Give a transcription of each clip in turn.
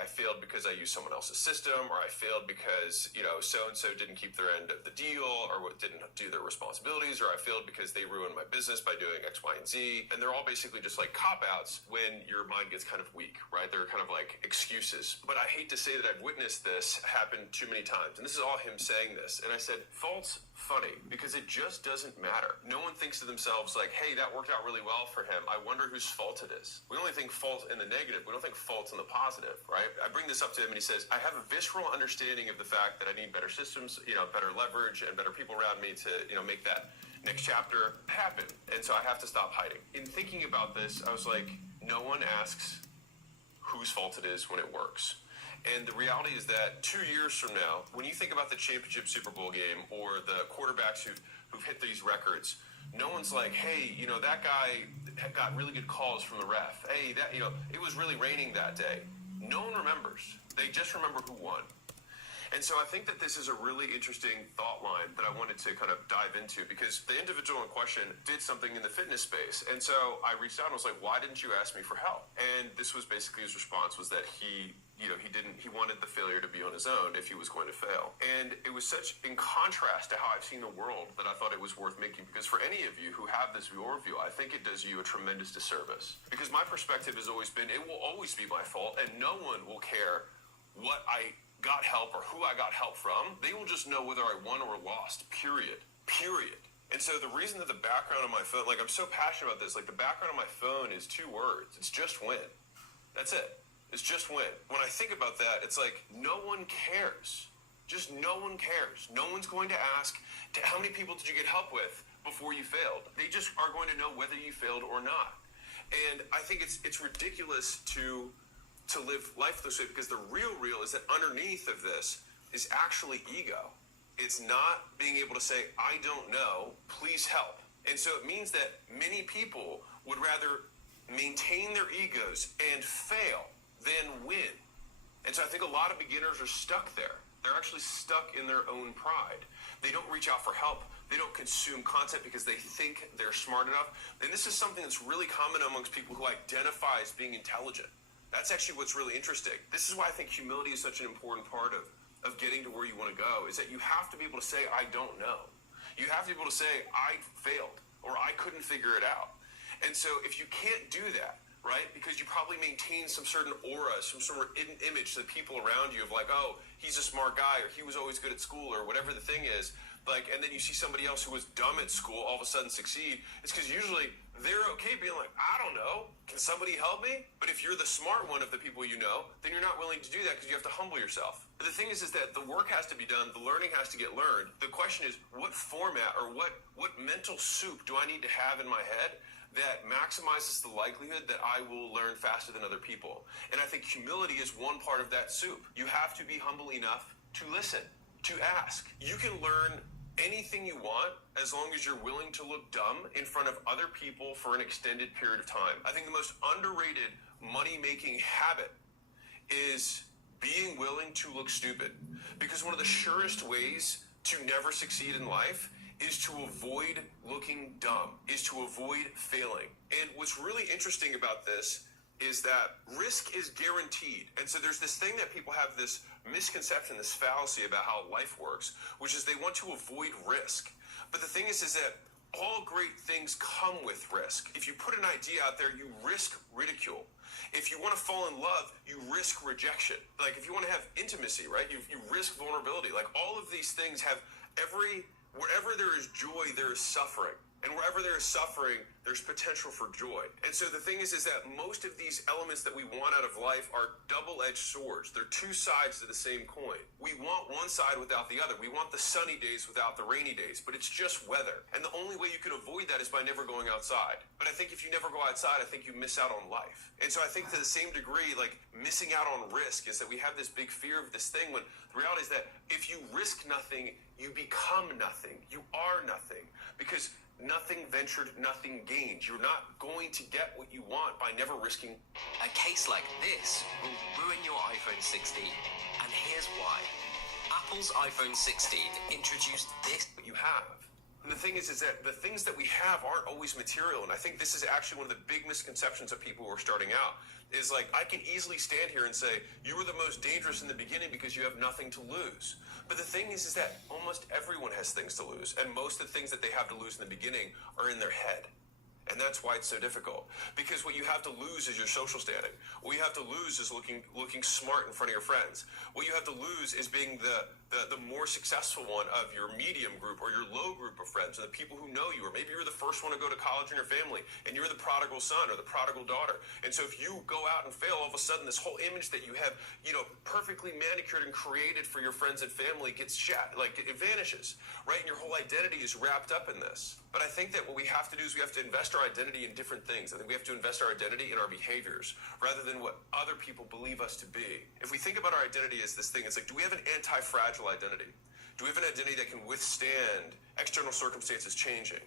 I failed because I used someone else's system, or I failed because, so-and-so didn't keep their end of the deal, or didn't do their responsibilities, or I failed because they ruined my business by doing X, Y, and Z. And they're all basically just like cop-outs when your mind gets kind of weak, right? They're kind of like excuses. But I hate to say that I've witnessed this happen too many times. And this is all him saying this. And I said, fault's funny because it just doesn't matter. No one thinks to themselves like, hey, that worked out really well for him. I wonder whose fault it is. We only think fault in the negative. We don't think fault in the positive, right? I bring this up to him and he says, I have a visceral understanding of the fact that I need better systems, better leverage and better people around me to, make that next chapter happen. And so I have to stop hiding. In thinking about this, I was like, no one asks whose fault it is when it works. And the reality is that 2 years from now, when you think about the championship Super Bowl game or the quarterbacks who've hit these records, no one's like, hey, that guy got really good calls from the ref. Hey, it was really raining that day. No one remembers. They just remember who won. And so I think that this is a really interesting thought line that I wanted to kind of dive into, because the individual in question did something in the fitness space. And so I reached out and was like, why didn't you ask me for help? And this was basically his response, was that he wanted the failure to be on his own if he was going to fail. And it was such in contrast to how I've seen the world that I thought it was worth making, because for any of you who have this worldview, I think it does you a tremendous disservice. Because my perspective has always been, it will always be my fault, and no one will care what I got help or who I got help from. They will just know whether I won or lost, period. And so the reason that the background on my phone, like I'm so passionate about this, like the background on my phone is 2 words. It's just win. That's it. It's just win. When I think about that, it's like no one cares. Just no one cares. No one's going to ask, how many people did you get help with before you failed? They just are going to know whether you failed or not. And I think it's ridiculous to live life this way, because the real is that underneath of this is actually ego. It's not being able to say, I don't know, please help. And so it means that many people would rather maintain their egos and fail than win. And so I think a lot of beginners are stuck there. They're actually stuck in their own pride. They don't reach out for help. They don't consume content because they think they're smart enough. And this is something that's really common amongst people who identify as being intelligent. That's actually what's really interesting. This is why I think humility is such an important part of getting to where you want to go, is that you have to be able to say, I don't know. You have to be able to say, I failed, or I couldn't figure it out. And so if you can't do that, right, because you probably maintain some certain aura, some sort of image to the people around you of like, oh, he's a smart guy, or he was always good at school, or whatever the thing is, like, and then you see somebody else who was dumb at school all of a sudden succeed, it's because usually they're okay being like, I don't know, can somebody help me? But if you're the smart one of the people you know, then you're not willing to do that because you have to humble yourself. But the thing is that the work has to be done, the learning has to get learned. The question is, what format or what mental soup do I need to have in my head that maximizes the likelihood that I will learn faster than other people? And I think humility is one part of that soup. You have to be humble enough to listen, to ask. You can learn anything you want as long as you're willing to look dumb in front of other people for an extended period of time. I think the most underrated money-making habit is being willing to look stupid. Because one of the surest ways to never succeed in life is to avoid looking dumb, is to avoid failing. And what's really interesting about this is that risk is guaranteed. And so there's this thing that people have this misconception, this fallacy about how life works, which is they want to avoid risk. But the thing is that all great things come with risk. If you put an idea out there, you risk ridicule. If you want to fall in love, you risk rejection. Like if you want to have intimacy, right? You risk vulnerability. Like all of these things have wherever there is joy, there is suffering. And wherever there is suffering, there's potential for joy. And so the thing is that most of these elements that we want out of life are double-edged swords. They're 2 sides to the same coin. We want one side without the other. We want the sunny days without the rainy days, but it's just weather. And the only way you can avoid that is by never going outside. But I think if you never go outside, I think you miss out on life. And so I think to the same degree, like missing out on risk is that we have this big fear of this thing, when the reality is that if you risk nothing, you become nothing. You are nothing. Because nothing ventured, nothing gained. You're not going to get what you want by never risking. A case like this will ruin your iPhone 16, and here's why. Apple's iPhone 16 introduced this. What you have. And the thing is that the things that we have aren't always material. And I think this is actually one of the big misconceptions of people who are starting out, is like, I can easily stand here and say, you were the most dangerous in the beginning because you have nothing to lose. But the thing is that almost everyone has things to lose. And most of the things that they have to lose in the beginning are in their head. And that's why it's so difficult. Because what you have to lose is your social standing. What you have to lose is looking smart in front of your friends. What you have to lose is being the more successful one of your medium group or your low group of friends, and the people who know you. Or maybe you're the first one to go to college in your family, and you're the prodigal son or the prodigal daughter. And so if you go out and fail, all of a sudden this whole image that you have, perfectly manicured and created for your friends and family gets it vanishes, right? And your whole identity is wrapped up in this. But I think that what we have to do is we have to invest our identity in different things. I think we have to invest our identity in our behaviors rather than what other people believe us to be. If we think about our identity as this thing, it's like, do we have an anti-fragile identity? Do we have an identity that can withstand external circumstances changing?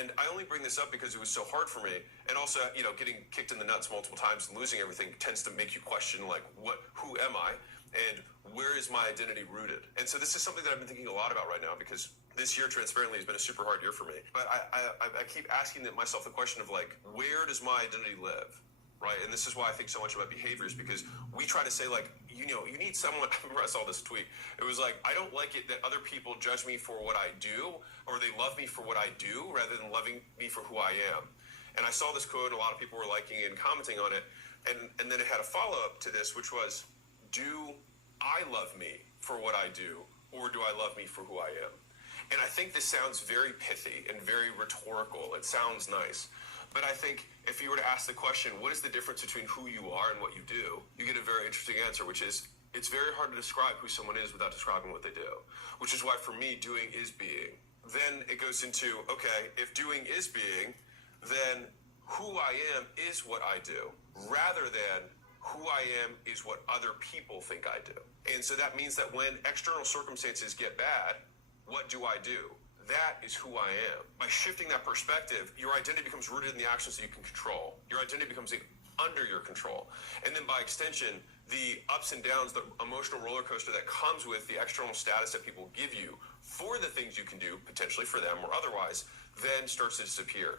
And I only bring this up because it was so hard for me. And also, getting kicked in the nuts multiple times and losing everything tends to make you question, who am I? And where is my identity rooted? And so this is something that I've been thinking a lot about right now, because this year, transparently, has been a super hard year for me. But I keep asking myself the question of, where does my identity live? Right? And this is why I think so much about behaviors, because we try to say, you need someone. I remember I saw this tweet. It was like, I don't like it that other people judge me for what I do, or they love me for what I do, rather than loving me for who I am. And I saw this quote, and a lot of people were liking it and commenting on it. And then it had a follow-up to this, which was, do I love me for what I do, or do I love me for who I am? And I think this sounds very pithy and very rhetorical. It sounds nice. But I think if you were to ask the question, what is the difference between who you are and what you do, you get a very interesting answer, which is, it's very hard to describe who someone is without describing what they do, which is why for me, doing is being. Then it goes into, okay, if doing is being, then who I am is what I do, rather than who I am is what other people think I do. And so that means that when external circumstances get bad, what do I do? That is who I am. By shifting that perspective, your identity becomes rooted in the actions that you can control. Your identity becomes under your control. And then by extension, the ups and downs, the emotional roller coaster that comes with the external status that people give you for the things you can do, potentially for them or otherwise, then starts to disappear.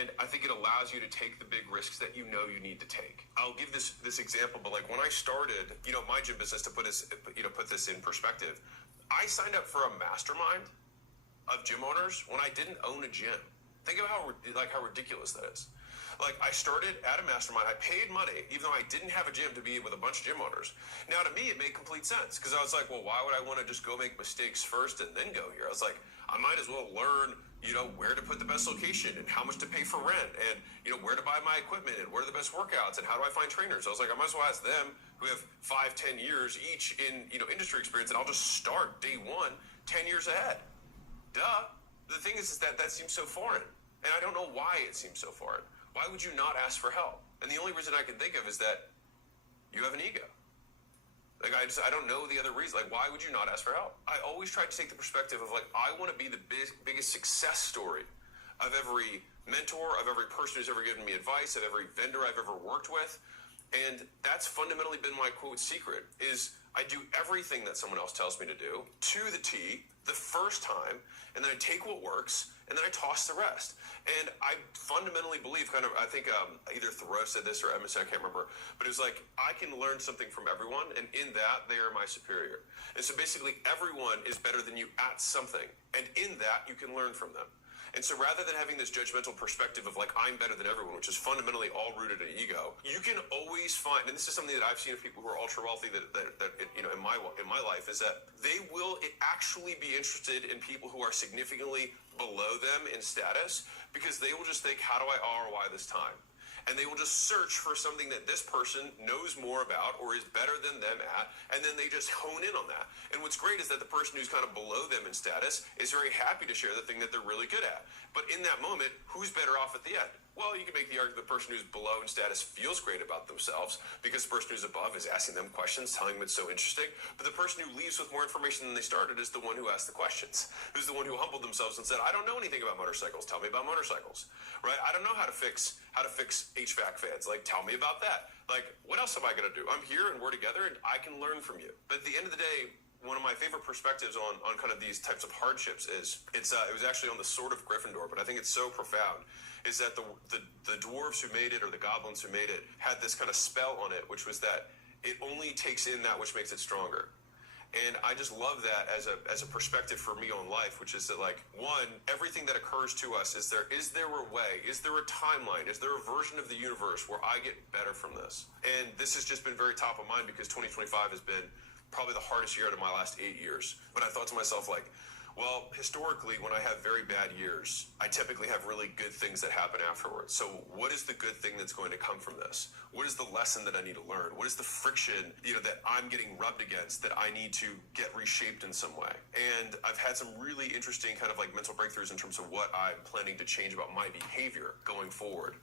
And I think it allows you to take the big risks that you need to take. I'll give this example, but when I started, my gym business, to put this in perspective, I signed up for a mastermind of gym owners when I didn't own a gym. Think of how ridiculous that is. I started at a mastermind. I paid money, even though I didn't have a gym, to be with a bunch of gym owners. Now, to me, it made complete sense, because I was like, well, why would I want to just go make mistakes first and then go here? I was like, I might as well learn, where to put the best location and how much to pay for rent and, where to buy my equipment and where are the best workouts and how do I find trainers? I was like, I might as well ask them who have 5-10 years each in, industry experience, and I'll just start day one, 10 years ahead. Duh. The thing is that seems so foreign. And I don't know why it seems so foreign. Why would you not ask for help? And the only reason I can think of is that you have an ego. I don't know the other reason. Why would you not ask for help? I always try to take the perspective of, I want to be the biggest success story of every mentor, of every person who's ever given me advice, of every vendor I've ever worked with. And that's fundamentally been my quote secret, is I do everything that someone else tells me to do to the T the first time, and then I take what works, and then I toss the rest. And I fundamentally believe, I think either Thoreau said this or Emerson, I can't remember, but it was like, I can learn something from everyone, and in that, they are my superior. And so basically, everyone is better than you at something, and in that, you can learn from them. And so rather than having this judgmental perspective of I'm better than everyone, which is fundamentally all rooted in ego, you can always find, and this is something that I've seen of people who are ultra wealthy that in my life, is that they will actually be interested in people who are significantly below them in status, because they will just think, how do I ROI this time? And they will just search for something that this person knows more about or is better than them at, and then they just hone in on that. And what's great is that the person who's kind of below them in status is very happy to share the thing that they're really good at. But in that moment, who's better off at the end? Well, you can make the argument the person who's below in status feels great about themselves because the person who's above is asking them questions, telling them it's so interesting. But the person who leaves with more information than they started is the one who asked the questions, who's the one who humbled themselves and said, I don't know anything about motorcycles. Tell me about motorcycles, right? I don't know how to fix HVAC fans. Tell me about that. What else am I going to do? I'm here and we're together and I can learn from you. But at the end of the day, one of my favorite perspectives on kind of these types of hardships is it was actually on the Sword of Gryffindor, but I think it's so profound, is that the dwarves who made it, or the goblins who made it, had this kind of spell on it, which was that it only takes in that which makes it stronger. And I just love that as a perspective for me on life, which is that, like, one, everything that occurs to us, is there a way, is there a timeline, is there a version of the universe where I get better from this? And this has just been very top of mind because 2025 has been probably the hardest year out of my last 8 years. But I thought to myself, like, well, historically, when I have very bad years, I typically have really good things that happen afterwards. So what is the good thing that's going to come from this? What is the lesson that I need to learn? What is the friction, that I'm getting rubbed against that I need to get reshaped in some way? And I've had some really interesting kind of like mental breakthroughs in terms of what I'm planning to change about my behavior going forward.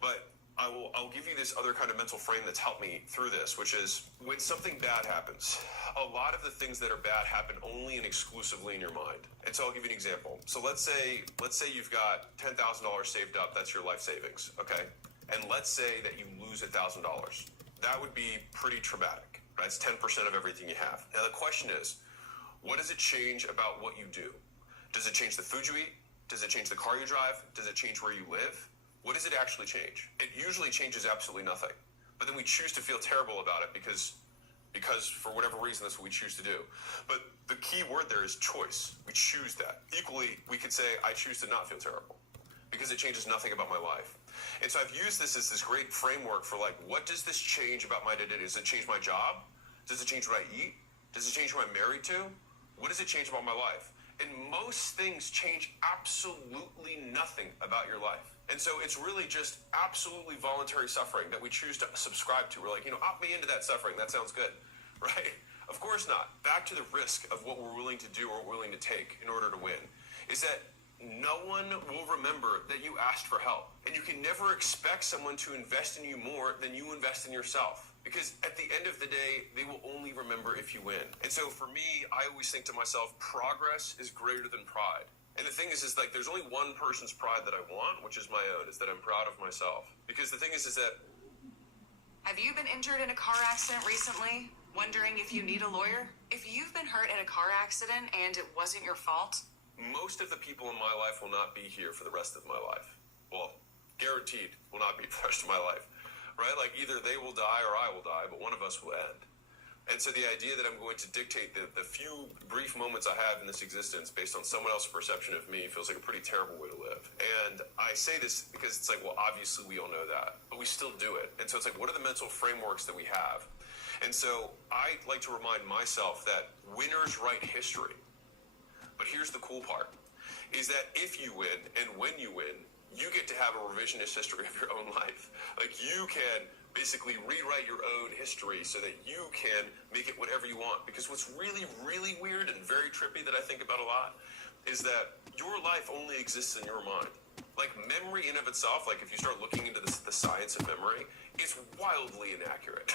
But I'll give you this other kind of mental frame that's helped me through this, which is when something bad happens, a lot of the things that are bad happen only and exclusively in your mind. And so I'll give you an example. So let's say you've got $10,000 saved up. That's your life savings, okay? And let's say that you lose $1,000. That would be pretty traumatic, right? It's 10% of everything you have. Now the question is, what does it change about what you do? Does it change the food you eat? Does it change the car you drive? Does it change where you live? What does it actually change? It usually changes absolutely nothing. But then we choose to feel terrible about it because for whatever reason, that's what we choose to do. But the key word there is choice. We choose that. Equally, we could say, I choose to not feel terrible because it changes nothing about my life. And so I've used this as this great framework for, like, what does this change about my identity? Does it change my job? Does it change what I eat? Does it change who I'm married to? What does it change about my life? And most things change absolutely nothing about your life. And so it's really just absolutely voluntary suffering that we choose to subscribe to. We're like, opt me into that suffering. That sounds good, right? Of course not. Back to the risk of what we're willing to do or willing to take in order to win is that no one will remember that you asked for help. And you can never expect someone to invest in you more than you invest in yourself. Because at the end of the day, they will only remember if you win. And so for me, I always think to myself, progress is greater than pride. And the thing is like, there's only one person's pride that I want, which is my own, is that I'm proud of myself. Because the thing is that... Have you been injured in a car accident recently? Wondering if you need a lawyer? If you've been hurt in a car accident and it wasn't your fault? Most of the people in my life will not be here for the rest of my life. Well, guaranteed will not be for the rest of my life. Right? Like, either they will die or I will die, but one of us will end. And so the idea that I'm going to dictate the few brief moments I have in this existence based on someone else's perception of me feels like a pretty terrible way to live. And I say this because it's like, well, obviously we all know that, but we still do it. And so it's like, what are the mental frameworks that we have? And so I like to remind myself that winners write history. But here's the cool part, is that if you win and when you win, you get to have a revisionist history of your own life. Like, you can basically rewrite your own history so that you can make it whatever you want. Because what's really, really weird and very trippy that I think about a lot is that your life only exists in your mind. Like, memory in of itself, like if you start looking into the science of memory, it's wildly inaccurate.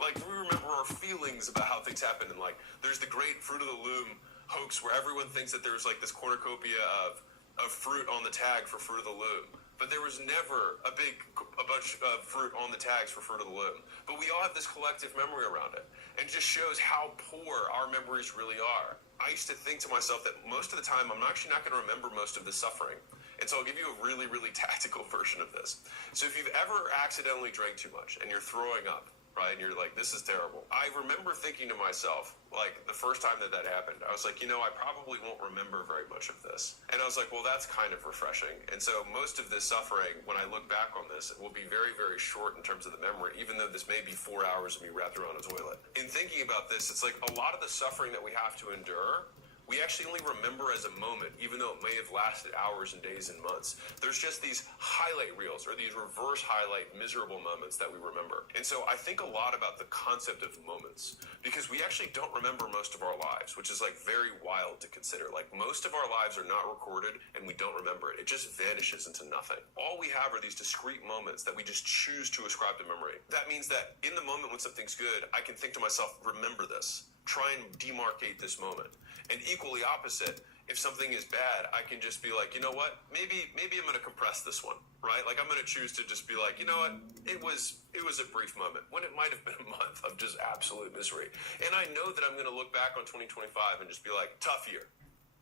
Like, we remember our feelings about how things happen. And like, there's the great Fruit of the Loom hoax where everyone thinks that there's like this cornucopia of fruit on the tag for Fruit of the Loom. But there was never a bunch of fruit on the tags for Fruit of the Loom. But we all have this collective memory around it. And it just shows how poor our memories really are. I used to think to myself that most of the time, I'm actually not going to remember most of the suffering. And so I'll give you a really, really tactical version of this. So if you've ever accidentally drank too much and you're throwing up, right, and you're like, this is terrible. I remember thinking to myself, like, the first time that happened, I was like, I probably won't remember very much of this. And I was like, well, that's kind of refreshing. And so most of this suffering, when I look back on this, it will be very, very short in terms of the memory, even though this may be 4 hours of me wrapped around a toilet. In thinking about this, it's like a lot of the suffering that we have to endure, we actually only remember as a moment, even though it may have lasted hours and days and months. There's just these highlight reels or these reverse highlight miserable moments that we remember. And so I think a lot about the concept of moments because we actually don't remember most of our lives, which is like very wild to consider. Like, most of our lives are not recorded and we don't remember it. It just vanishes into nothing. All we have are these discrete moments that we just choose to ascribe to memory. That means that in the moment when something's good, I can think to myself, remember this. Try and demarcate this moment. And equally opposite, if something is bad, I can just be like, you know what? Maybe I'm going to compress this one, right? Like I'm going to choose to just be like, you know what? It was a brief moment when it might have been a month of just absolute misery. And I know that I'm going to look back on 2025 and just be like, tough year,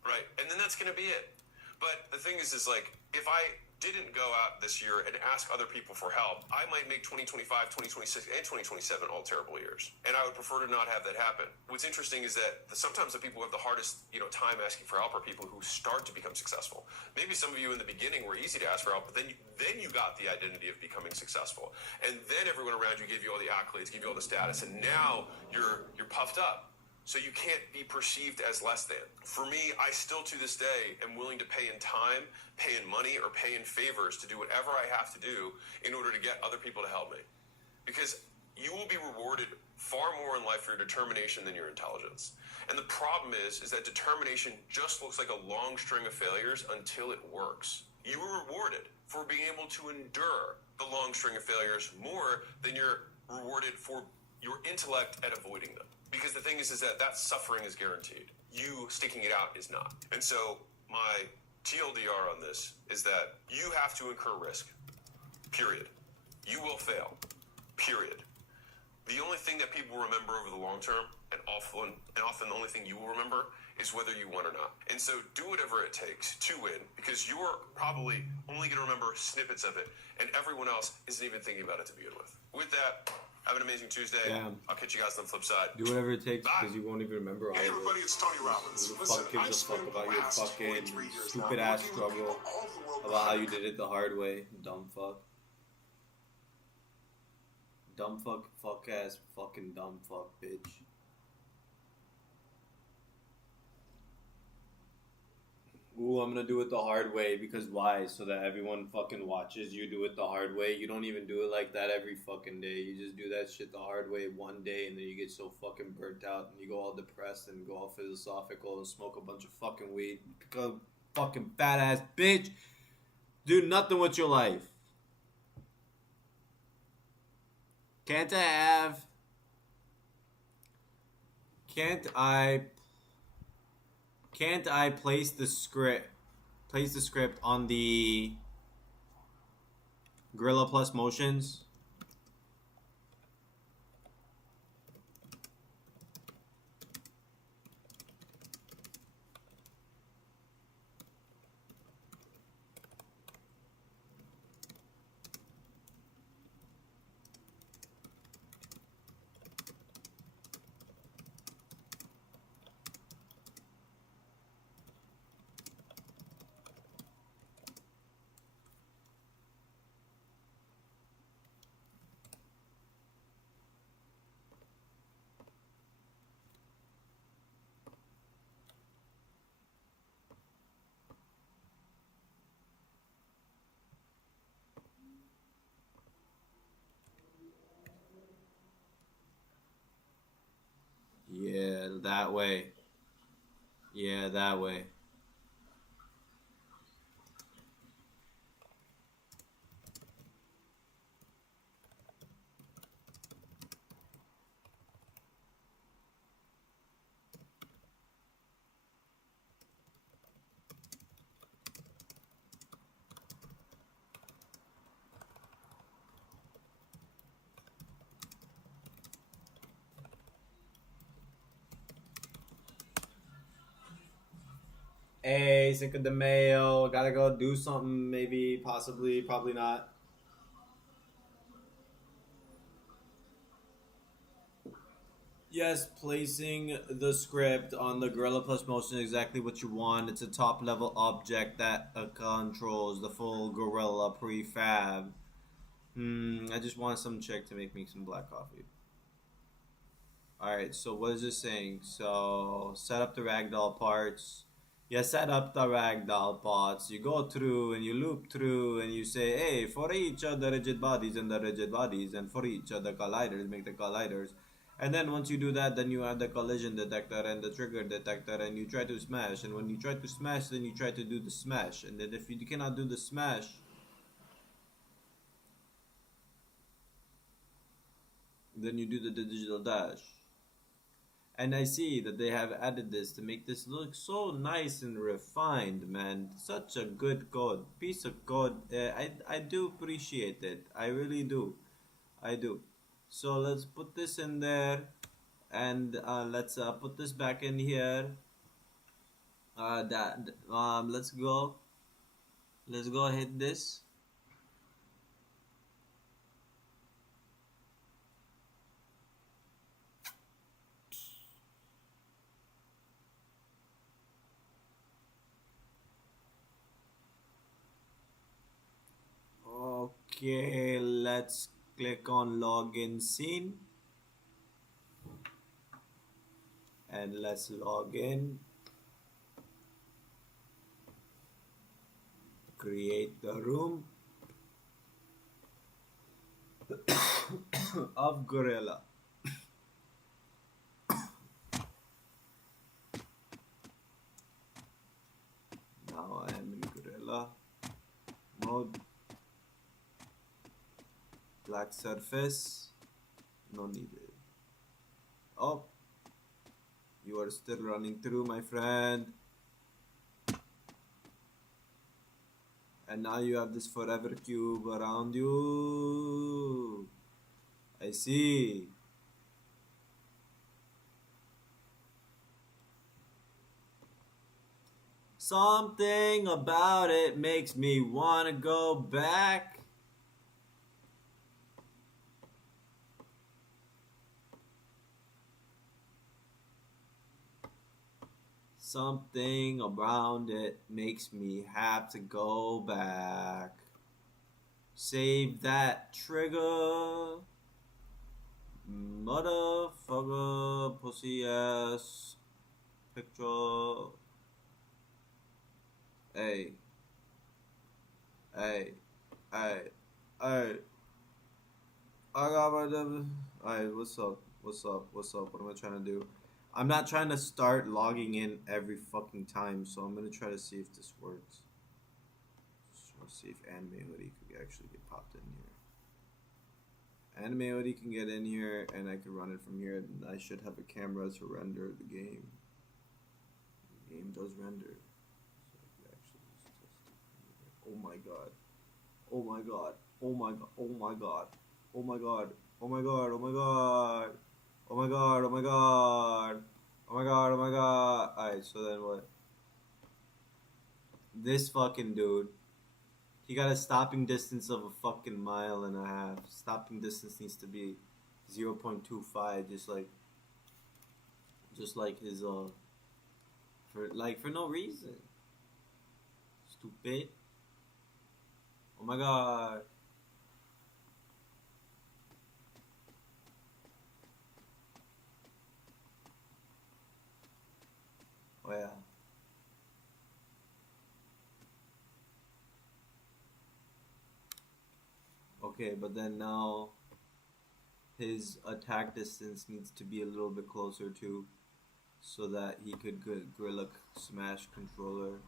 right? And then that's going to be it. But the thing is like, if I didn't go out this year and ask other people for help, I might make 2025, 2026, and 2027 all terrible years. And I would prefer to not have that happen. What's interesting is that sometimes the people who have the hardest, time asking for help are people who start to become successful. Maybe some of you in the beginning were easy to ask for help, but then you got the identity of becoming successful. And then everyone around you gave you all the accolades, gave you all the status, and now you're puffed up. So you can't be perceived as less than. For me, I still to this day am willing to pay in time, pay in money, or pay in favors to do whatever I have to do in order to get other people to help me. Because you will be rewarded far more in life for your determination than your intelligence. And the problem is that determination just looks like a long string of failures until it works. You are rewarded for being able to endure the long string of failures more than you're rewarded for your intellect at avoiding them. Because the thing is that suffering is guaranteed. You sticking it out is not. And so my TLDR on this is that you have to incur risk, period. You will fail, period. The only thing that people remember over the long term, and often the only thing you will remember, is whether you won or not. And so do whatever it takes to win, because you're probably only going to remember snippets of it, and everyone else isn't even thinking about it to begin with. With that, have an amazing Tuesday. Damn. I'll catch you guys on the flip side. Do whatever it takes Bye. because you won't even remember all Hey of everybody, it. it's Tony Robbins. Who the Listen, fuck gives I've a fuck spent about the your last fucking 23 years stupid now ass working with struggle people all over the world about how you did it the hard way, dumb fuck. Dumb fuck ass, fucking dumb fuck, bitch. Ooh, I'm gonna do it the hard way because why? So that everyone fucking watches you do it the hard way. You don't even do it like that every fucking day. You just do that shit the hard way one day and then you get so fucking burnt out and you go all depressed and go all philosophical and smoke a bunch of fucking weed. Go fucking fat ass bitch. Do nothing with your life. Can't I place the script on the Gorilla Plus Motions? Yeah, that way. Yeah, that way. Hey, Cinco de Mayo. Gotta go do something, maybe, possibly, probably not. Yes, placing the script on the Gorilla Plus Motion is exactly what you want. It's a top level object that controls the full Gorilla prefab. I just want some chick to make me some black coffee. Alright, so what is this saying? So, set up the ragdoll parts. You set up the ragdoll parts. You go through and you loop through and you say, hey, for each of the rigid bodies and the rigid bodies, and for each of the colliders, make the colliders. And then once you do that, then you add the collision detector and the trigger detector and you try to smash. And when you try to smash, then you try to do the smash. And then if you cannot do the smash, then you do the digital dash. And I see that they have added this to make this look so nice and refined, man. Such a good code. Piece of code. I do appreciate it. I really do. I do. So let's put this in there. And let's put this back in here. Let's go. Let's go hit this. Okay, let's click on login scene and let's log in. Create the room of Gorilla. Now I am in Gorilla mode. Black surface, no needed. Oh, you are still running through, my friend. And now you have this forever cube around you. I see. Something about it makes me want to go back. Something around it makes me have to go back. Save that trigger. Motherfucker, pussy ass picture. Hey. Hey. Hey. Hey. I got my devil. Alright, what's up? What's up? What's up? What am I trying to do? I'm not trying to start logging in every fucking time, so I'm gonna try to see if this works. Just want to see if Anime Hoodie could actually get popped in here. Anime Hoodie can get in here, and I can run it from here, and I should have a camera to render the game. The game does render. So I could actually just test it. Oh my god. Oh my god. Oh my god. Oh my god. Oh my god. Oh my god. Oh my god. Oh my god, oh my god. Oh my god, oh my god. Alright, so then what? This fucking dude. He got a stopping distance of a fucking mile and a half. Stopping distance needs to be 0.25, just like his for no reason. Stupid. Oh my god. Oh yeah. Okay, but then now his attack distance needs to be a little bit closer too, so that he could Gorilla Smash controller.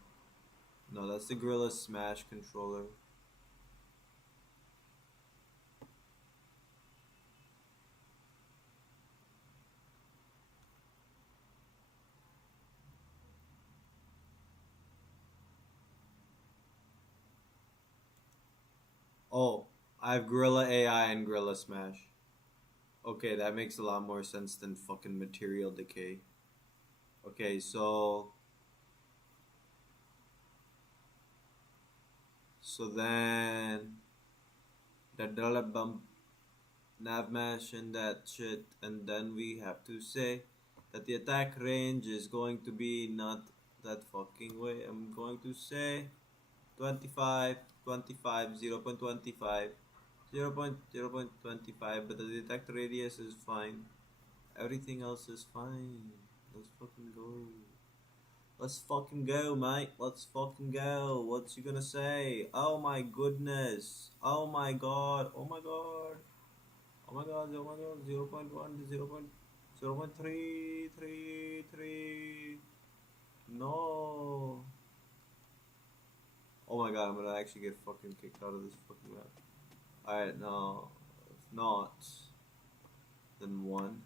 No, that's the Gorilla Smash controller. Oh, I have Gorilla AI and Gorilla Smash. Okay, that makes a lot more sense than fucking Material Decay. Okay, so then the dollar bump nav mash and that shit, and then we have to say that the attack range is going to be not that fucking way. I'm going to say 25, 0.25, 0.25, but the detect radius is fine. Everything else is fine. Let's fucking go. Let's fucking go, mate. Let's fucking go. What's you gonna say? Oh my goodness. Oh my god. Oh my god. Oh my god. Oh my god. 0.1 to 0.333. No. Oh my god, I'm gonna actually get fucking kicked out of this fucking map. Alright, no. If not, then 1.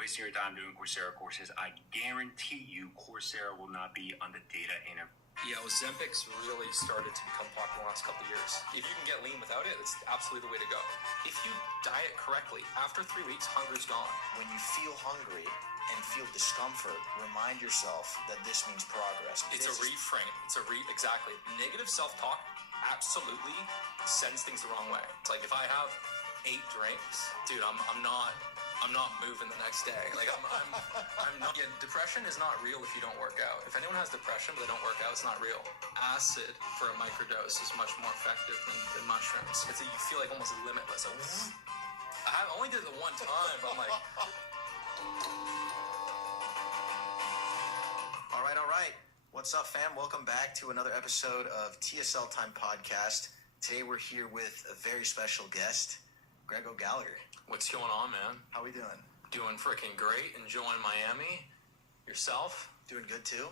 wasting your time doing Coursera courses. I guarantee you Coursera will not be on the data interview. Yeah, Ozempic's really started to become popular in the last couple of years. If you can get lean without it, it's absolutely the way to go. If you diet correctly, after 3 weeks, hunger's gone. When you feel hungry and feel discomfort, remind yourself that this means progress. It's a reframe. Exactly. Negative self-talk absolutely sends things the wrong way. It's like if I have 8 drinks, dude, I'm not moving the next day. Like I'm not. Yeah, depression is not real if you don't work out. If anyone has depression but they don't work out, it's not real. Acid for a microdose is much more effective than mushrooms. You feel like almost limitless. Like, I only did it the one time, but I'm like. All right. What's up, fam? Welcome back to another episode of TSL Time Podcast. Today we're here with a very special guest, Grego Gallagher. What's going on, man? How we doing? Doing freaking great. Enjoying Miami. Yourself? Doing good too.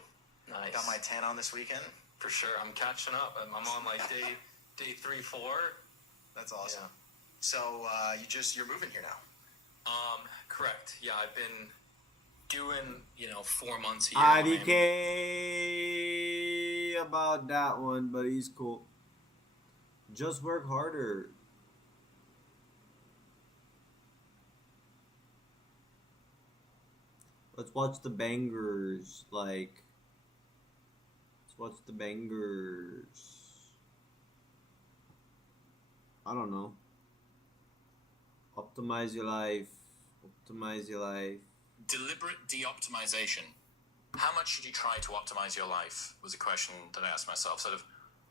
Nice. Got my tan on this weekend. For sure. I'm catching up. I'm on like day 3, 4. That's awesome. Yeah. So you're moving here now. Correct. Yeah, I've been doing 4 months here. IDK about that one, but he's cool. Just work harder. Let's watch the bangers. Let's watch the bangers. I don't know. Optimize your life. Deliberate de-optimization. How much should you try to optimize your life was a question that I asked myself. Sort of,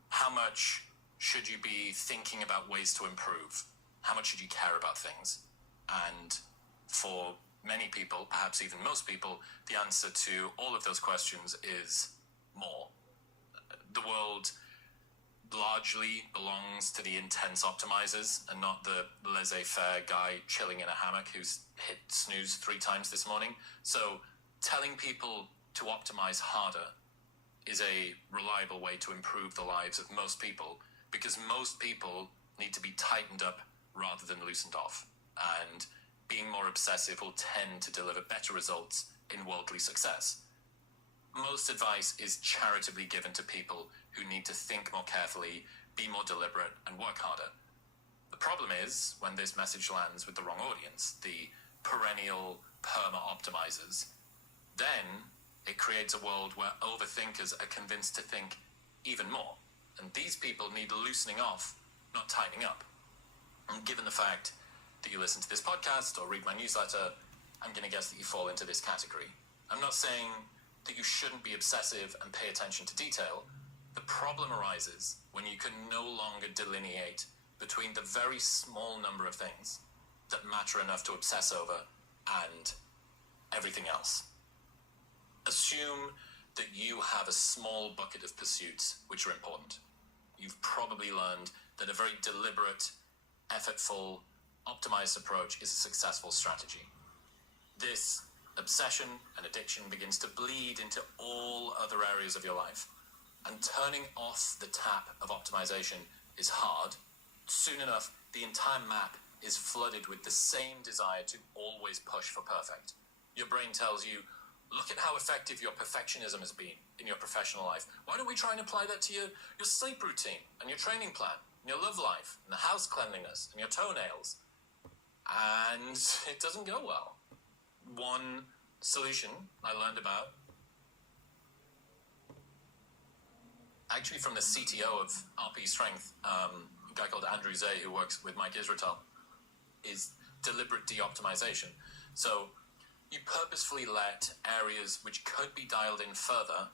how much should you be thinking about ways to improve? How much should you care about things? And for many people, perhaps even most people, the answer to all of those questions is more. The world largely belongs to the intense optimizers and not the laissez-faire guy chilling in a hammock who's hit snooze 3 times this morning. So telling people to optimize harder is a reliable way to improve the lives of most people, because most people need to be tightened up rather than loosened off. And being more obsessive will tend to deliver better results in worldly success. Most advice is charitably given to people who need to think more carefully, be more deliberate, and work harder. The problem is when this message lands with the wrong audience, the perennial perma-optimizers, then it creates a world where overthinkers are convinced to think even more. And these people need loosening off, not tightening up. And given the fact that you listen to this podcast or read my newsletter, I'm going to guess that you fall into this category. I'm not saying that you shouldn't be obsessive and pay attention to detail. The problem arises when you can no longer delineate between the very small number of things that matter enough to obsess over and everything else. Assume that you have a small bucket of pursuits which are important. You've probably learned that a very deliberate, effortful, optimized approach is a successful strategy. This obsession and addiction begins to bleed into all other areas of your life. And turning off the tap of optimization is hard. Soon enough, the entire map is flooded with the same desire to always push for perfect. Your brain tells you, look at how effective your perfectionism has been in your professional life. Why don't we try and apply that to your sleep routine and your training plan, and your love life, and the house cleanliness, and your toenails? And it doesn't go well. One solution I learned about, actually from the CTO of RP Strength, a guy called Andrew Zay, who works with Mike Israetel, is deliberate de-optimization. So you purposefully let areas which could be dialed in further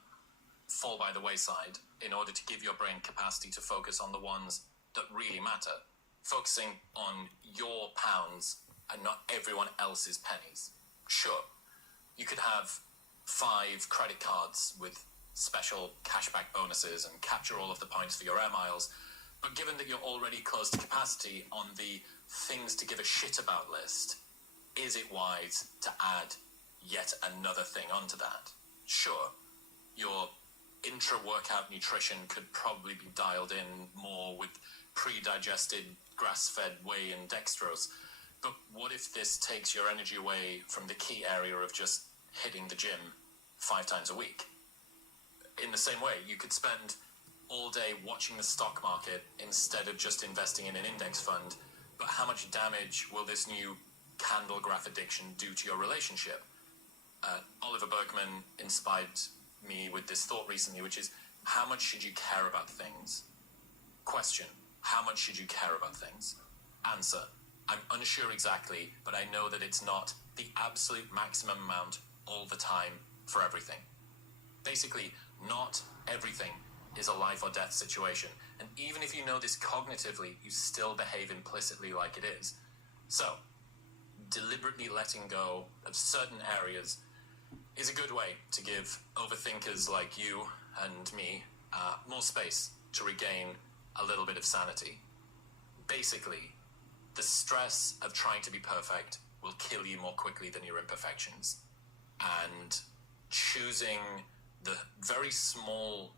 fall by the wayside in order to give your brain capacity to focus on the ones that really matter, focusing on your pounds and not everyone else's pennies. Sure, you could have 5 credit cards with special cashback bonuses and capture all of the points for your air miles, but given that you're already close to capacity on the things to give a shit about list, is it wise to add yet another thing onto that? Sure, your intra-workout nutrition could probably be dialed in more with pre-digested grass-fed whey and dextrose, But what if this takes your energy away from the key area of just hitting the gym 5 times a week? In the same way, you could spend all day watching the stock market instead of just investing in an index fund. But how much damage will this new candle graph addiction do to your relationship? Oliver Berkman inspired me with this thought recently, which is, how much should you care about things? Question, how much should you care about things? Answer, I'm unsure exactly, but I know that it's not the absolute maximum amount all the time for everything. Basically, not everything is a life or death situation. And even if you know this cognitively, you still behave implicitly like it is. So, deliberately letting go of certain areas is a good way to give overthinkers like you and me more space to regain a little bit of sanity. Basically, the stress of trying to be perfect will kill you more quickly than your imperfections. And choosing the very small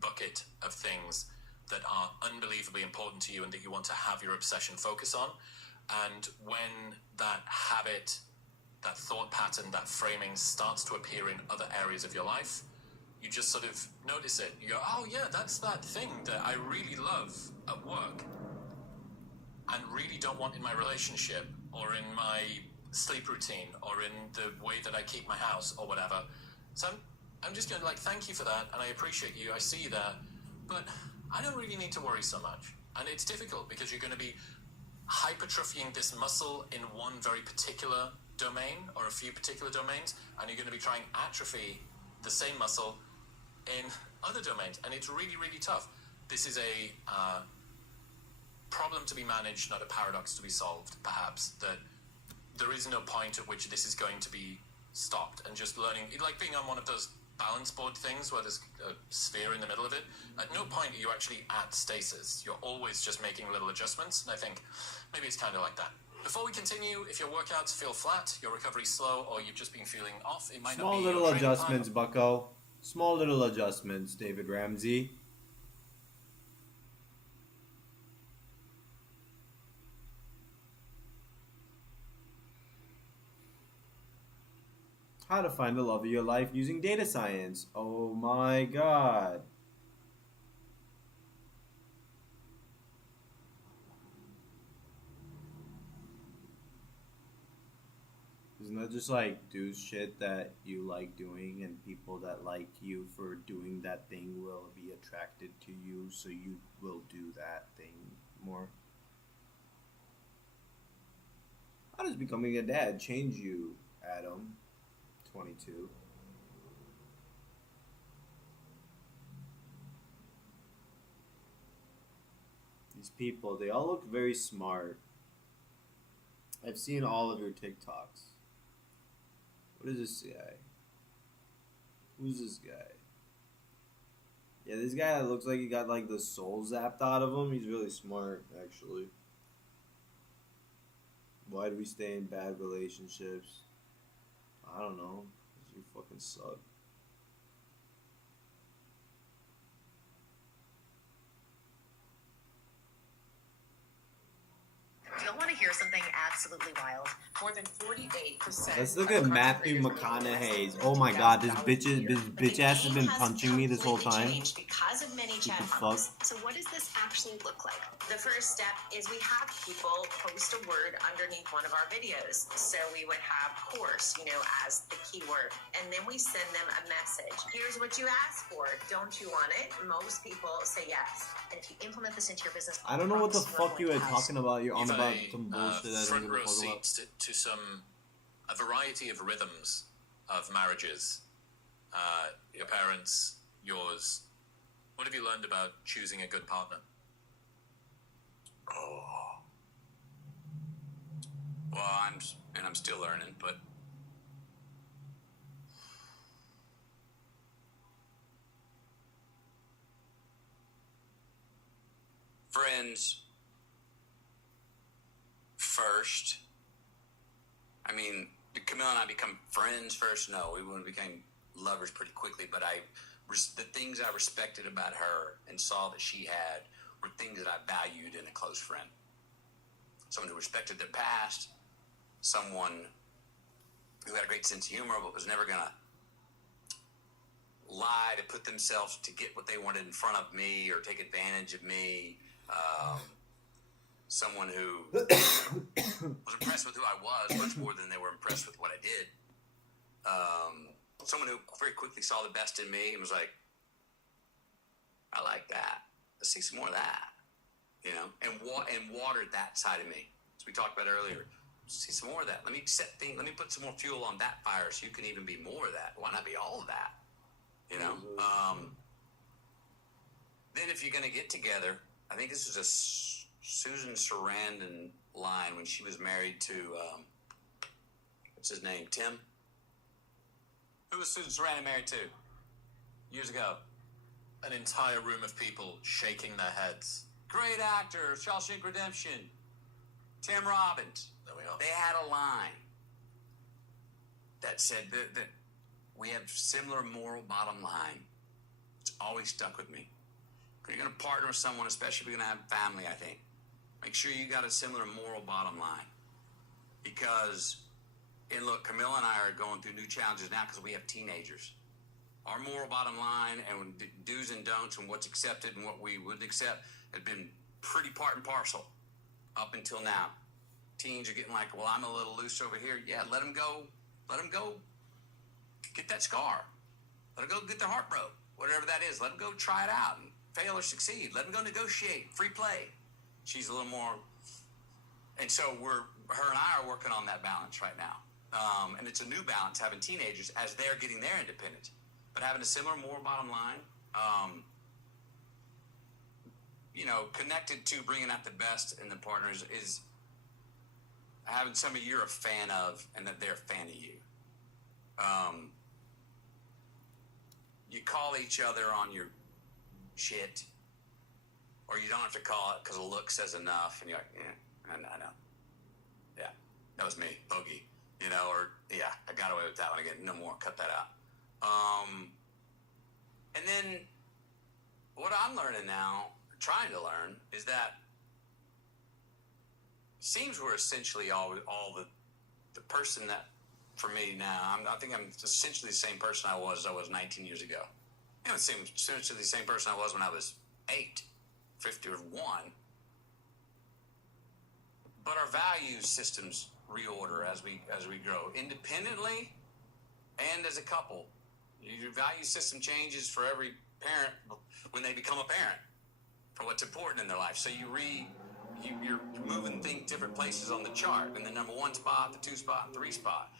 bucket of things that are unbelievably important to you and that you want to have your obsession focus on. And when that habit, that thought pattern, that framing starts to appear in other areas of your life, you just sort of notice it. You go, oh yeah, that's that thing that I really love at work and really don't want in my relationship or in my sleep routine or in the way that I keep my house or whatever. So I'm just going to thank you for that, and I appreciate you, I see you there, but I don't really need to worry so much. And it's difficult because you're going to be hypertrophying this muscle in one very particular domain or a few particular domains, and you're going to be trying atrophy the same muscle in other domains, and it's really, really tough. This is a problem to be managed, not a paradox to be solved, perhaps, that there is no point at which this is going to be stopped, and just learning, like being on one of those balance board things where there's a sphere in the middle of it, at no point are you actually at stasis. You're always just making little adjustments, and I think maybe it's kind of like that. Before we continue, if your workouts feel flat, your recovery slow, or you've just been feeling off, it might not be Small your little training adjustments, plan. bucko. Small little adjustments, David Ramsey. How to find the love of your life using data science. Oh my god. Isn't that just do shit that you like doing, and people that like you for doing that thing will be attracted to you, so you will do that thing more? How does becoming a dad change you, Adam? 22. These people, they all look very smart. I've seen all of your TikToks. What is this guy? Who's this guy? Yeah, this guy looks like he got the soul zapped out of him. He's really smart, actually. Why do we stay in bad relationships? I don't know. 'Cause you fucking suck. You'll want to hear something absolutely wild. More than 48%. Let's look at Matthew McConaughey's. Oh my god, this bitch ass has been punching me this whole time. Because of many chat fuck. So what does this actually look like? The first step is we have people post a word underneath one of our videos. So we would have course, as the keyword. And then we send them a message. Here's what you asked for. Don't you want it? Most people say yes. And if you implement this into your business, I don't know what the fuck you were talking about. You're on You've about some bullshit that I front don't row give a fuck about. seats to a variety of rhythms of marriages. Your parents, yours. What have you learned about choosing a good partner? Oh. Well, I'm still learning, but friends first. I mean, did Camille and I become friends first? No, we became lovers pretty quickly, but the things I respected about her and saw that she had were things that I valued in a close friend. someone who respected their past, someone who had a great sense of humor but was never going to lie to put themselves to get what they wanted in front of me or take advantage of me. Someone who was impressed with who I was much more than they were impressed with what I did. Someone who very quickly saw the best in me and was like, I like that. Let's see some more of that. You know, and watered that side of me. As we talked about earlier, see some more of that. Let me put some more fuel on that fire so you can even be more of that. Why not be all of that? You know? Then if you're going to get together, I think this was a Susan Sarandon line when she was married to, what's his name, Tim? Who was Susan Sarandon married to years ago? An entire room of people shaking their heads. Great actor, Shawshank Redemption, Tim Robbins. There we are. They had a line that said that we have similar moral bottom line. It's always stuck with me. If you're going to partner with someone, especially if you're going to have family, I think, make sure you got a similar moral bottom line. Because, and look, Camilla and I are going through new challenges now because we have teenagers. Our moral bottom line and do's and don'ts and what's accepted and what we wouldn't accept has been pretty part and parcel up until now. Teens are getting like, well, I'm a little loose over here. Yeah, let them go. Let them go get that scar. Let them go get their heart broke. Whatever that is. Let them go try it out and fail or succeed. Let them go negotiate. Free play. She's a little more... And so her and I are working on that balance right now. And it's a new balance having teenagers as they're getting their independence. But having a similar moral bottom line, you know, connected to bringing out the best in the partners is having somebody you're a fan of and that they're a fan of you. You call each other on your shit, or you don't have to call it because a look says enough, and you're like, yeah, I know. Yeah, that was me, bogey. You know, or, yeah, I got away with that one again. No more, cut that out. And then what I'm learning now, trying to learn, is that it seems we're essentially all the person that, for me now, I think I'm essentially the same person I was 19 years ago. You know, essentially the same person I was when I was 8, 50 or 1. But our value systems reorder as we grow, independently and as a couple. Your value system changes for every parent when they become a parent for what's important in their life. So you're moving things different places on the chart, in the number 1 spot, the 2 spot, 3 spot.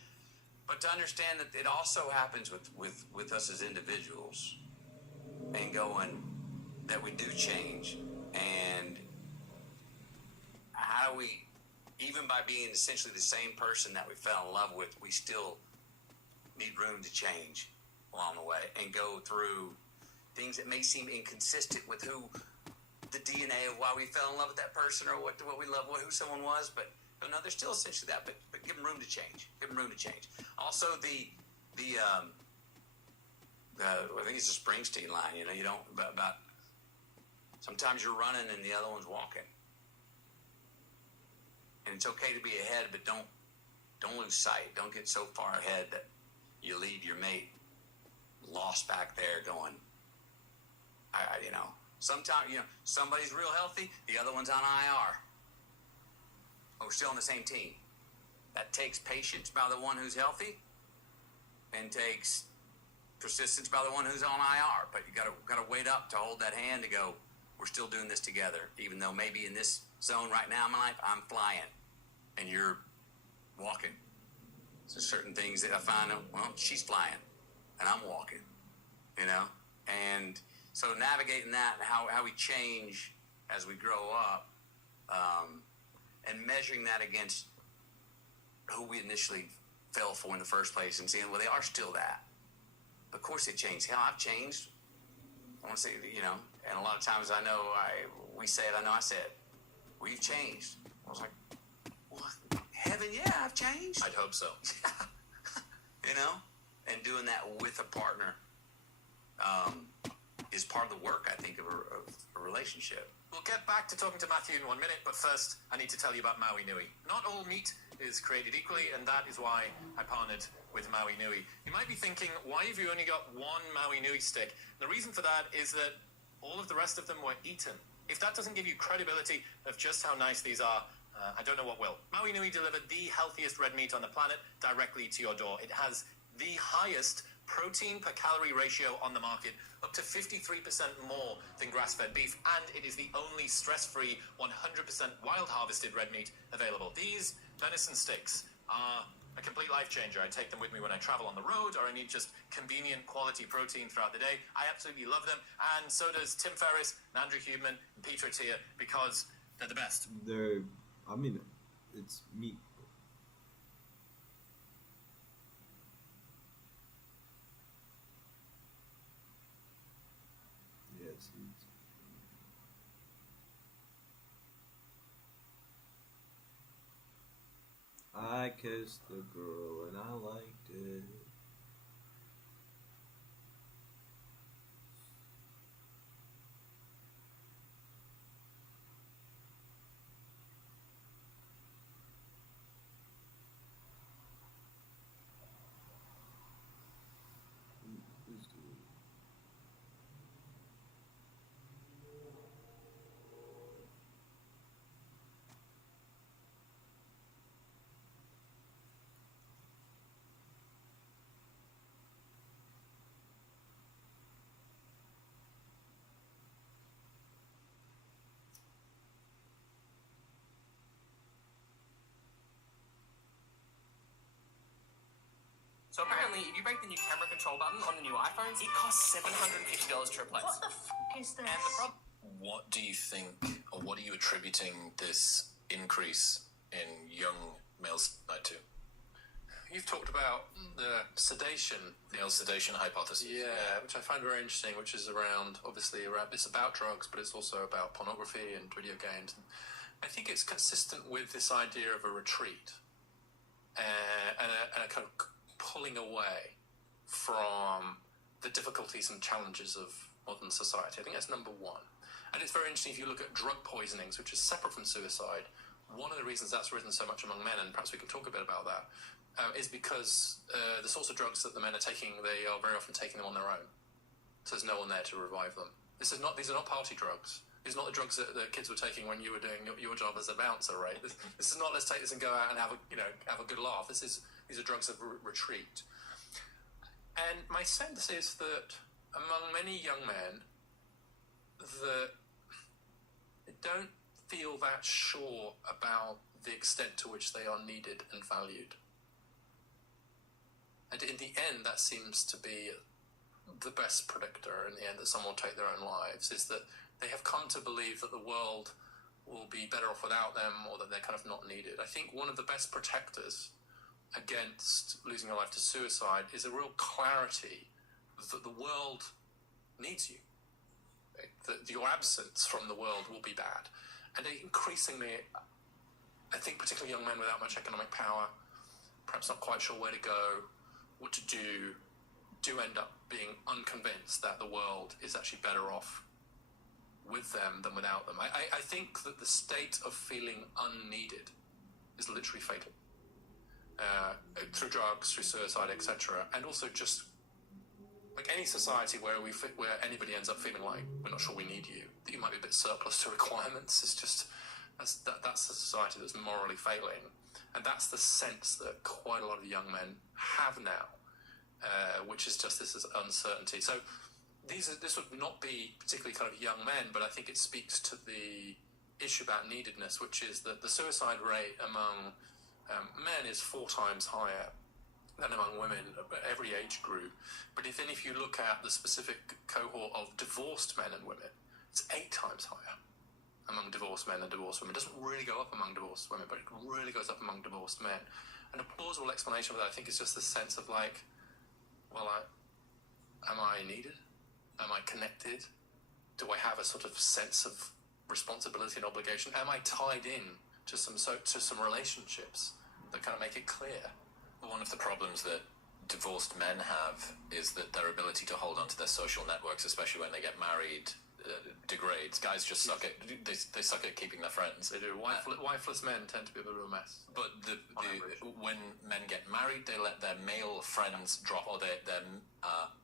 But to understand that it also happens with us as individuals, and going that we do change, and how do we, even by being essentially the same person that we fell in love with, we still need room to change along the way and go through things that may seem inconsistent with who the DNA of why we fell in love with that person or what we love, who someone was, but no, they're still essentially that, but give them room to change. Give them room to change. Also, I think it's a Springsteen line, you know, you don't, about sometimes you're running and the other one's walking. And it's okay to be ahead, but don't lose sight. Don't get so far ahead that you leave your mate lost back there going, you know, sometimes, you know, somebody's real healthy, the other one's on IR. But we're still on the same team. That takes patience by the one who's healthy and takes persistence by the one who's on IR. But you gotta wait up to hold that hand to go, we're still doing this together, even though maybe in this zone right now in my life, I'm flying and you're walking. So certain things that I find, well, she's flying and I'm walking, you know? And so navigating that and how we change as we grow up, and measuring that against who we initially fell for in the first place and seeing, well, they are still that. Of course they changed. Hell, I've changed. I want to say, you know, and a lot of times I know we say it, I know I said it. We've changed. I was like, what? Heaven, yeah, I've changed. I'd hope so. You know? And doing that with a partner is part of the work, I think, of a relationship. We'll get back to talking to Matthew in 1 minute, but first I need to tell you about Maui Nui. Not all meat is created equally, and that is why I partnered with Maui Nui. You might be thinking, why have you only got one Maui Nui stick? The reason for that is that all of the rest of them were eaten. If that doesn't give you credibility of just how nice these are, I don't know what will. Maui Nui delivered the healthiest red meat on the planet directly to your door. It has the highest protein per calorie ratio on the market, up to 53% more than grass-fed beef, and it is the only stress-free 100% wild harvested red meat available. These venison sticks are a complete life changer. I take them with me when I travel on the road, or I need just convenient quality protein throughout the day. I absolutely love them, and so does Tim Ferriss, Andrew Huberman, and Peter Attia, because they're the best. It's meat. Yes, it's... I kissed the girl and I liked it. So apparently, if you break the new camera control button on the new iPhones, it costs $750 to replace. What the f*** is this? And the problem... What do you think, or what are you attributing this increase in young males to? You've talked about the sedation. The male sedation hypothesis. Yeah, which I find very interesting, which is obviously it's about drugs, but it's also about pornography and video games. And I think it's consistent with this idea of a retreat and a kind of pulling away from the difficulties and challenges of modern society. I think that's number one. And it's very interesting if you look at drug poisonings, which is separate from suicide. One of the reasons that's risen so much among men, and perhaps we can talk a bit about that, is because the sorts of drugs that the men are taking, they are very often taking them on their own. So there's no one there to revive them. These are not party drugs. These are not the drugs that the kids were taking when you were doing your job as a bouncer, right? This is not, let's take this and go out and have a good laugh. These are drugs of retreat. And my sense is that among many young men, that they don't feel that sure about the extent to which they are needed and valued. And in the end, that seems to be the best predictor in the end that someone will take their own lives, is that they have come to believe that the world will be better off without them, or that they're kind of not needed. I think one of the best protectors against losing your life to suicide is a real clarity that the world needs you. That your absence from the world will be bad. And increasingly, I think particularly young men without much economic power, perhaps not quite sure where to go, what to do end up being unconvinced that the world is actually better off with them than without them. I think that the state of feeling unneeded is literally fatal. Through drugs, through suicide, etc. And also just like any society where anybody ends up feeling like we're not sure we need you, that you might be a bit surplus to requirements, is just that's the society that's morally failing. And that's the sense that quite a lot of young men have now, which is just this uncertainty. So this would not be particularly kind of young men, but I think it speaks to the issue about neededness, which is that the suicide rate among men is 4 times higher than among women, every age group. But if you look at the specific cohort of divorced men and women, it's 8 times higher among divorced men and divorced women. It doesn't really go up among divorced women, but it really goes up among divorced men. And a plausible explanation for that, I think, is just this sense of like, well, am I needed? Am I connected? Do I have a sort of sense of responsibility and obligation? Am I tied in to some relationships that kind of make it clear? One of the problems that divorced men have is that their ability to hold on to their social networks, especially when they get married, degrades. Guys just suck at they suck at keeping their friends. They do. Wifeless men tend to be a bit of a mess. But when men get married, they let their male friends drop, or their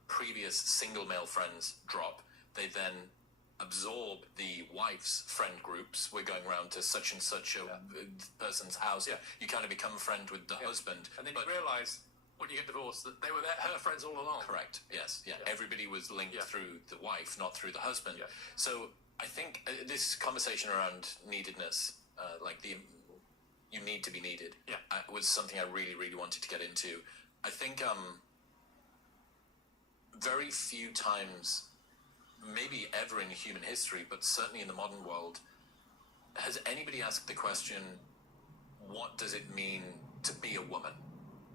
previous single male friends drop. They then absorb the wife's friend groups. We're going around to such and such a person's house. Yeah. You kind of become a friend with the husband. And then you realise, when you get divorced, that they were her friends all along. Correct. Yes. Yeah. Everybody was linked through the wife, not through the husband. Yeah. So I think this conversation around neededness, you need to be needed, was something I really, really wanted to get into. I think very few times, maybe ever in human history, but certainly in the modern world, has anybody asked the question, what does it mean to be a woman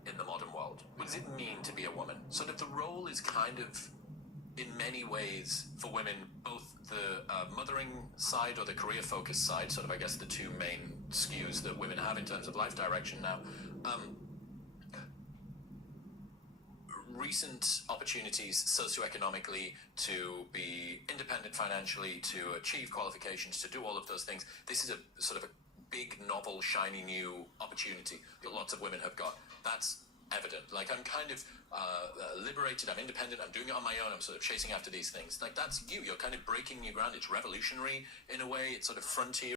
in the modern world? What does it mean to be a woman? Sort of the role is kind of, in many ways, for women, both the mothering side or the career-focused side, sort of, I guess, the two main skews that women have in terms of life direction now. Recent opportunities socioeconomically to be independent financially, to achieve qualifications, to do all of those things. This is a sort of a big, novel, shiny new opportunity that lots of women have got. That's evident. Like, I'm kind of liberated, I'm independent, I'm doing it on my own, I'm sort of chasing after these things. Like, that's you. You're kind of breaking new ground. It's revolutionary in a way. It's sort of frontier.